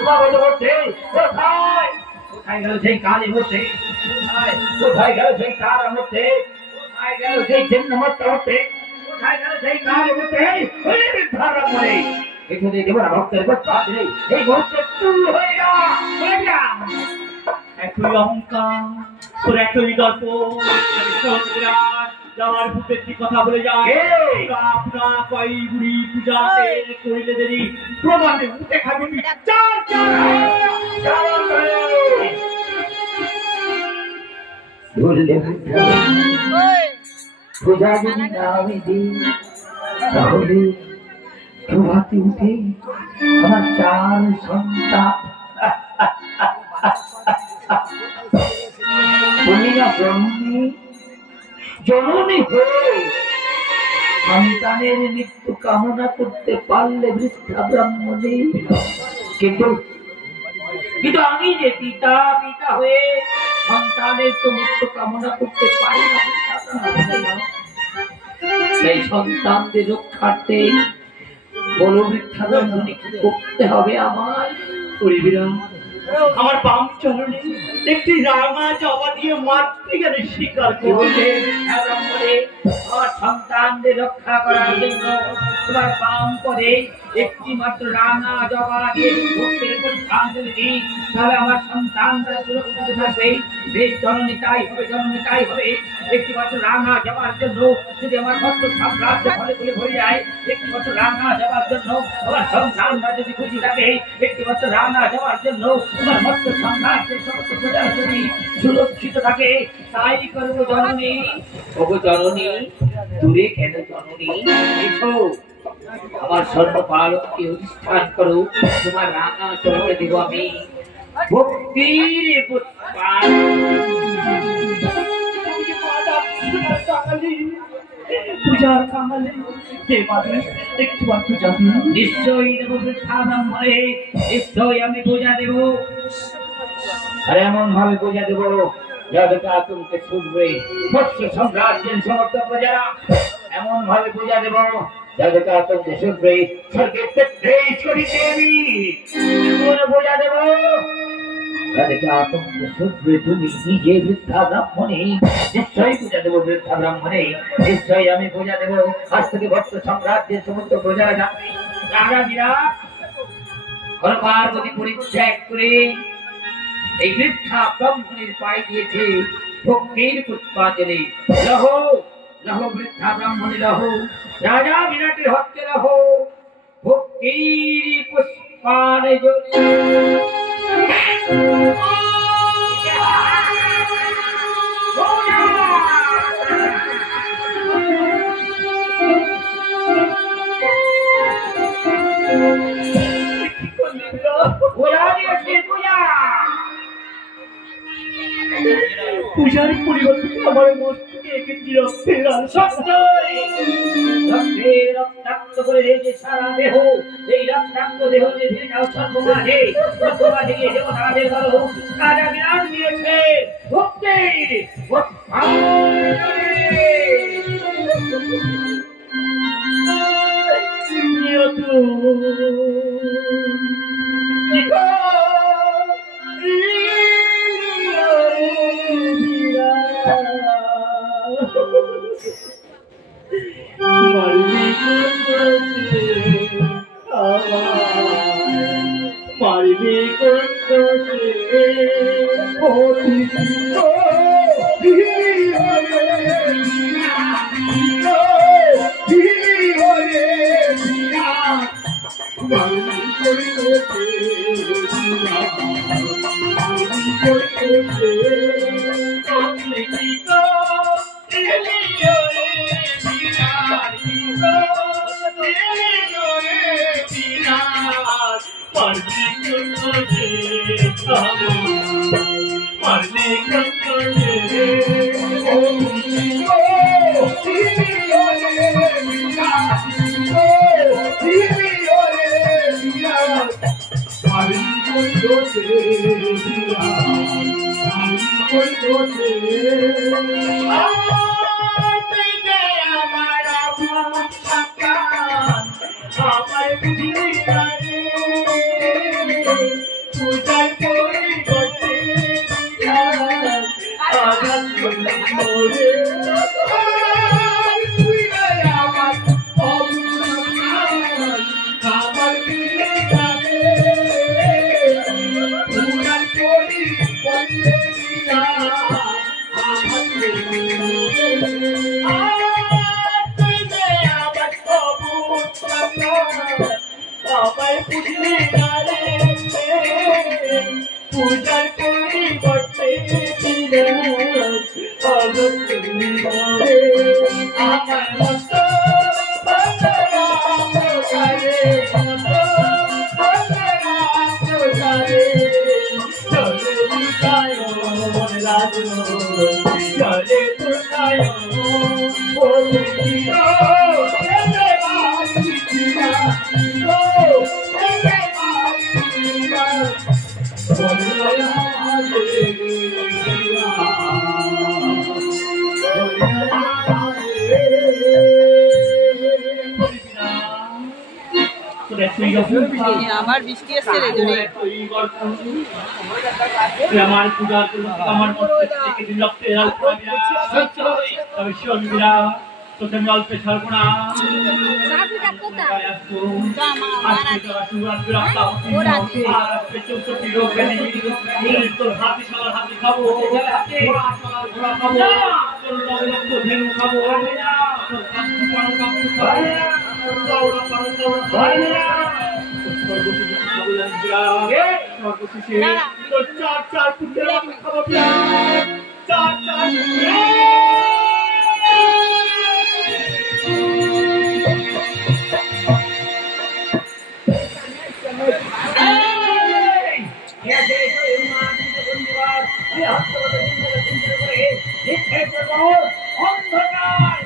তোমার মধ্যে কোথায় কোথায় গেল সেই কালী মূর্তি কোথায় গেল সেই তার মধ্যে কোথায় গেল সেই চিহ্ন মধ্যে কোথায় গেল সেই কালী মূর্তি ধারা করে এখানে দেবরা ভক্তের কাজ নেই এই মুহূর্তে তুই হয়ে যা এতই অহংকার তোর এতই গল্প যাওয়ার ভূতের কথা বলে যায় আপনার কই বুড়ি পূজাতে কইলে দেরি প্রমাণে উঠে খাবি পূজা যদি না আমি দিই তাহলে প্রভাতে উঠে আমার 4 সন্তান জননী হয়ে সন্তানের মৃত্যু কামনা করতে পারলে বৃদ্ধা ব্রাহ্মণী কিন্তু আমি যে পিতা হয়ে সন্তানের তো মৃত্যু কামনা করতে পারি না সেই সন্তানদের রক্ষার্থে বলো বৃদ্ধা ব্রাহ্মণী কি করতে হবে আমার আমার বাম চরণে একটি রাঙা জবা দিয়ে মাতৃজ্ঞানের স্বীকার করলে আমার সন্তানদের রক্ষা করার জন্য তোমার বাম পরে একটি মাত্র রাঙা জবা দিয়ে ভক্তের উপর শ্রদ্ধাঞ্জলি দিই তাহলে আমার সন্তানরা সুরক্ষিত থাকবে বেশ জননী তাই হবে একটি মাত্র রাঙা জবার জন্য যদি আমার ভক্ত সাম্রাজ্য ফলে ফলে ভরে যায় একটি মাত্র রাঙা জবার জন্য আমার সন্তানরা যদি খুশি থাকে একটি মাত্র রাঙা জবার জন্য তোমার ভক্ত সাম্রাজ্যের সমস্ত প্রজা যদি সুরক্ষিত থাকে তাই করবো জননী ওগো জননী দূরে কেন জননী এসো আমার সর্বপালককে অধিষ্ঠান করো তোমার রাঙা চরণে দেব আমি ভক্তির পুষ্পান পূজার কাঙালে দেবাদে একটু পূজা নিশ্চয়ই দেব বৃদ্ধা ব্রাহ্মণে নিশ্চয়ই আমি পূজা দেব আর এমন ভাবে পূজা দেব যাতে আতঙ্কে ছুটবে মৎস্য সাম্রাজ্যের সমস্ত প্রজারা এমন ভাবে পূজা দেব যাতে আতঙ্কে ছুটবে স্বর্গের তেত্রিশকোটি দেবী এমন পূজা দেব যাতে আতঙ্কে ছুটবে তুমি নিজে বৃদ্ধা ব্রাহ্মণে নিশ্চয়ই পূজা দেব বৃদ্ধা ব্রাহ্মণে নিশ্চয়ই আমি পূজা দেব আজ থেকে মৎস্য সাম্রাজ্যের সমস্ত প্রজারা জানবে রাজা বিরাট পার্বতী পরিত্যাগ করে এই বৃদ্ধা ব্রাহ্মণের পায়ে দিয়েছে ভক্তির পুষ্পাঞ্জলি লহ লহ বৃদ্ধা ব্রাহ্মণী লহ রাজা বিরাটের হস্তে লহ ভক্তির পুষ্পাঞ্জলি পূজার পরিবর্তন আমার মস্তকে একটি রক্তের রক্তাক্ত করে রেখে সারা দেহ এই রক্তাক্ত দেহ ধীরে যাও সর্বমাঝে দেবতাদের বলো রাজা বিরাট দিয়েছে ভক্তির মারবে আমায় পুজলি না রে পূজার পরিবর্তে দিলে পাগল তুমি রে আমার মত বন্দনা করে চলে দুটায় রাজু চলে দুটায় বলি আমার বৃষ্টি আসছে রে জোরে আমার পূজা আমার থেকে বিলক্ত তবে শোনবিরা তোদের অল্পে ছাড়বো না অন্ধকার